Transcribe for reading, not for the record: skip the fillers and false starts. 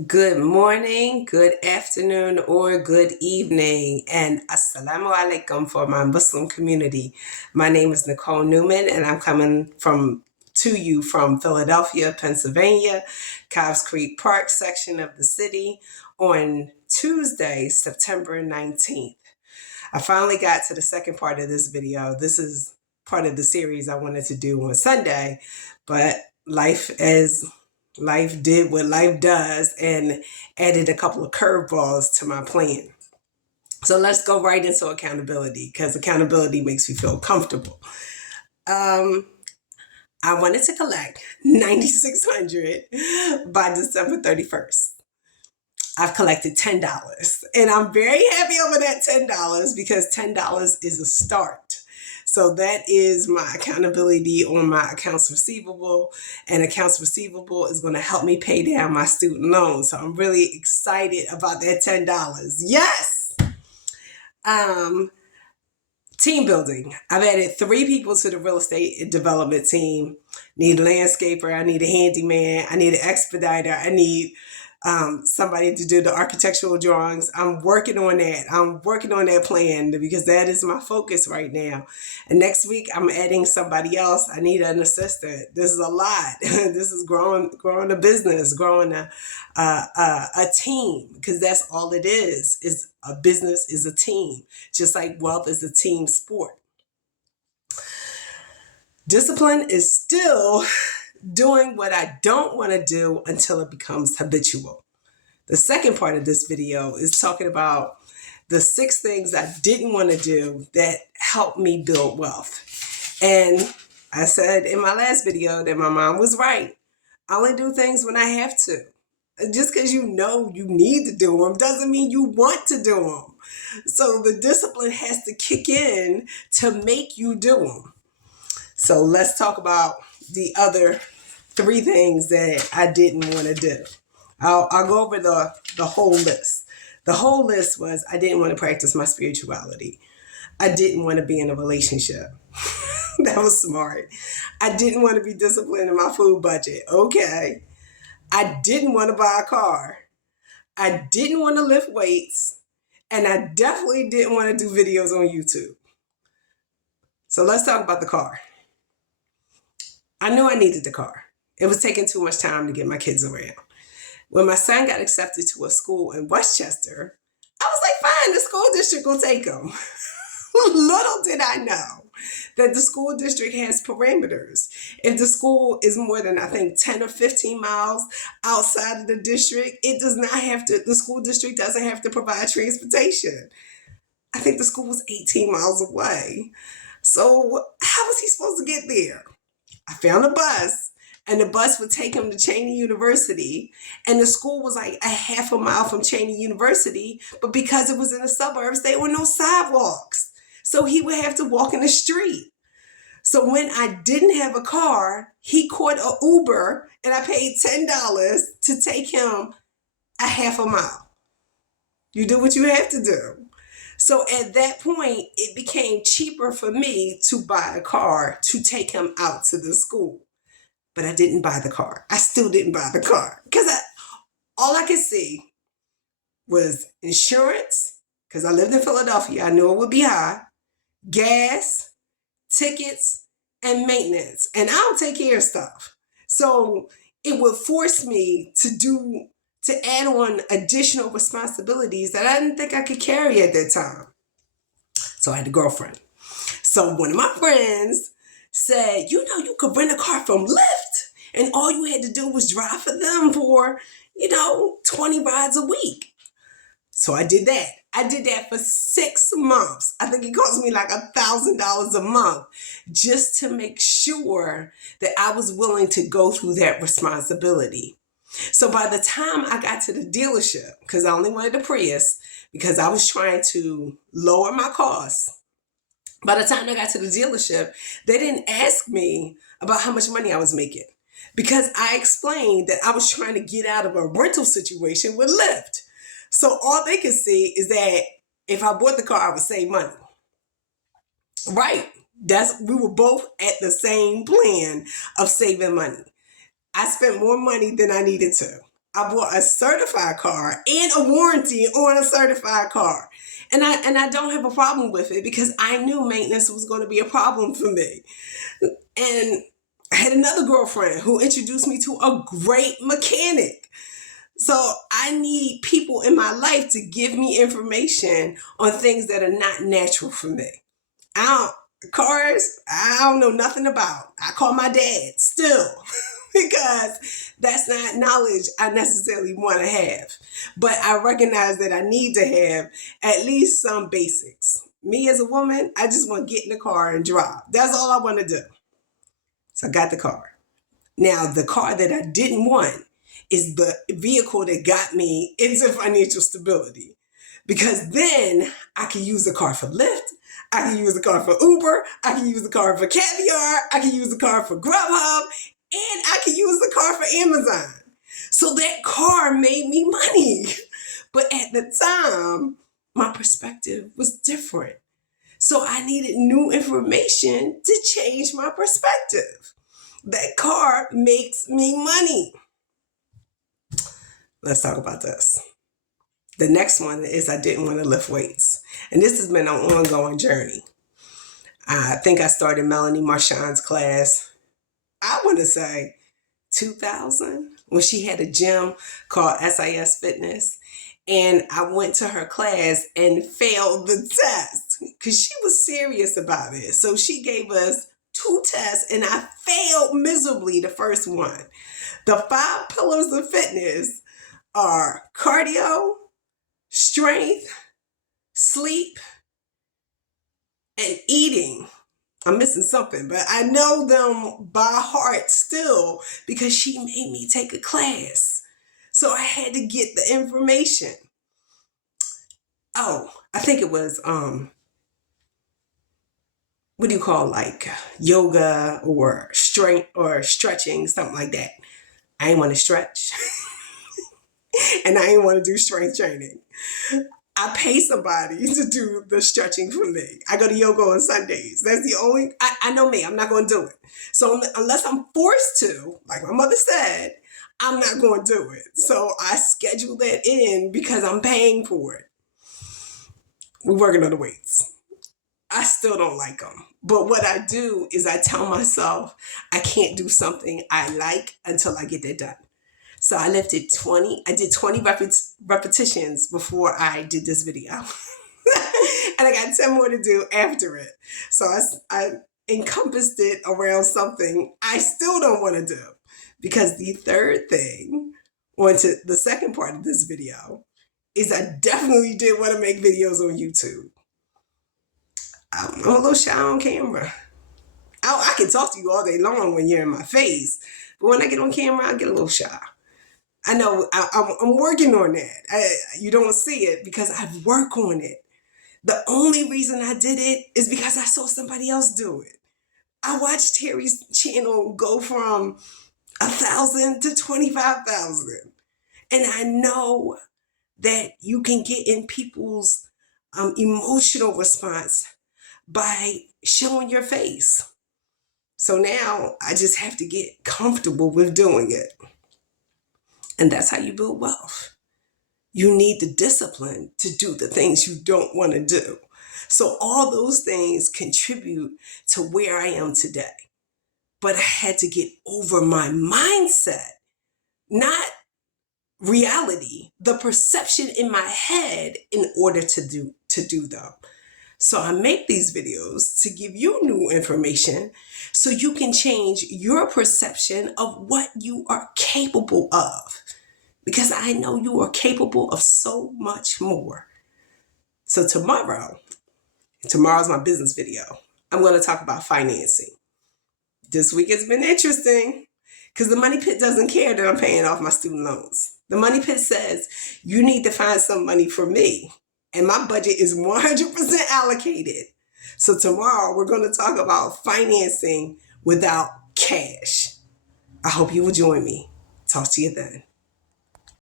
Good morning, good afternoon, or good evening, and assalamu alaikum for my Muslim community. My name is Nicole Newman, and I'm coming to you from Philadelphia, Pennsylvania, Cobbs Creek Park section of the city on Tuesday, September 19th. I finally got to the second part of this video. This is part of the series I wanted to do on Sunday, but life did what life does and added a couple of curveballs to my plan. So let's go right into accountability because accountability makes me feel comfortable. I wanted to collect 9,600 by December 31st. I've collected $10 and I'm very happy over that $10 because $10 is a start. So that is my accountability on my accounts receivable, and accounts receivable is going to help me pay down my student loans. So I'm really excited about that $10. Yes. Team building. I've added 3 people to the real estate development team. Need a landscaper. I need a handyman. I need an expediter. I need somebody to do the architectural drawings. I'm working on that. I'm working on that plan because that is my focus right now. And next week I'm adding somebody else. I need an assistant. This is a lot. This is growing a business, growing a team, because that's all it is a business is a team, just like wealth is a team sport. Discipline is still doing what I don't want to do until it becomes habitual. The second part of this video is talking about the 6 things I didn't want to do that helped me build wealth. And I said in my last video that my mom was right. I only do things when I have to. Just because you know you need to do them doesn't mean you want to do them. So the discipline has to kick in to make you do them. So let's talk about the other 3 things that I didn't want to do. I'll go over the whole list. The whole list was I didn't want to practice my spirituality. I didn't want to be in a relationship. That was smart. I didn't want to be disciplined in my food budget. Okay. I didn't want to buy a car. I didn't want to lift weights. And I definitely didn't want to do videos on YouTube. So let's talk about the car. I knew I needed the car. It was taking too much time to get my kids around. When my son got accepted to a school in Westchester, I was like, fine, the school district will take him. Little did I know that the school district has parameters. If the school is more than, I think, 10 or 15 miles outside of the district, the school district doesn't have to provide transportation. I think the school was 18 miles away. So how was he supposed to get there? I found a bus, and the bus would take him to Cheney University, and the school was like a half a mile from Cheney University, but because it was in the suburbs, there were no sidewalks. So he would have to walk in the street. So when I didn't have a car, he caught an Uber, and I paid $10 to take him a half a mile. You do what you have to do. So at that point, it became cheaper for me to buy a car to take him out to the school. But I didn't buy the car. I still didn't buy the car because all I could see was insurance, because I lived in Philadelphia. I knew it would be high, gas, tickets, and maintenance. And I don't take care of stuff. So it would force me to add on additional responsibilities that I didn't think I could carry at that time. So I had a girlfriend. So one of my friends said, you could rent a car from Lyft, and all you had to do was drive for them for, 20 rides a week. So I did that. I did that for 6 months. I think it cost me like $1,000 a month just to make sure that I was willing to go through that responsibility. So by the time I got to the dealership, because I only wanted a Prius, because I was trying to lower my costs, by the time I got to the dealership, they didn't ask me about how much money I was making, because I explained that I was trying to get out of a rental situation with Lyft. So all they could see is that if I bought the car, I would save money. Right. We were both at the same plan of saving money. I spent more money than I needed to. I bought a certified car and a warranty on a certified car. And I don't have a problem with it because I knew maintenance was going to be a problem for me. And I had another girlfriend who introduced me to a great mechanic. So I need people in my life to give me information on things that are not natural for me. Cars, I don't know nothing about. I call my dad still because that's not knowledge I necessarily want to have. But I recognize that I need to have at least some basics. Me as a woman, I just want to get in the car and drive. That's all I want to do. So I got the car. Now, the car that I didn't want is the vehicle that got me into financial stability. Because then I can use the car for Lyft, I can use the car for Uber, I can use the car for Caviar, I can use the car for Grubhub, and I can use the car for Amazon. So that car made me money. But at the time, my perspective was different. So I needed new information to change my perspective. That car makes me money. Let's talk about this. The next one is I didn't want to lift weights. And this has been an ongoing journey. I think I started Melanie Marchand's class, I want to say 2000, when she had a gym called SIS Fitness. And I went to her class and failed the test because she was serious about it. So she gave us 2 tests and I failed miserably the first one. The 5 pillars of fitness are cardio, strength, sleep, and eating. I'm missing something, but I know them by heart still because she made me take a class. So I had to get the information. Oh, I think it was, what do you call, like yoga or strength or stretching, something like that. I ain't want to stretch and I ain't want to do strength training. I pay somebody to do the stretching for me. I go to yoga on Sundays. That's the only, I know me, I'm not going to do it. So unless I'm forced to, like my mother said, I'm not going to do it. So I schedule that in because I'm paying for it. We're working on the weights. I still don't like them. But what I do is I tell myself I can't do something I like until I get that done. So I did 20 repetitions before I did this video. And I got 10 more to do after it. So I encompassed it around something I still don't want to do. Because the third thing, on to the second part of this video, is I definitely did want to make videos on YouTube. I'm a little shy on camera. I can talk to you all day long when you're in my face. But when I get on camera, I get a little shy. I know I'm working on that. You don't see it because I work on it. The only reason I did it is because I saw somebody else do it. I watched Terry's channel go from 1,000 to 25,000. And I know that you can get in people's emotional response by showing your face. So now I just have to get comfortable with doing it. And that's how you build wealth. You need the discipline to do the things you don't want to do. So all those things contribute to where I am today. But I had to get over my mindset, not reality, the perception in my head in order to do them. So I make these videos to give you new information so you can change your perception of what you are capable of. Because I know you are capable of so much more. So tomorrow's my business video. I'm going to talk about financing. This week has been interesting because the money pit doesn't care that I'm paying off my student loans. The money pit says you need to find some money for me. And my budget is 100% allocated. So tomorrow we're going to talk about financing without cash. I hope you will join me. Talk to you then.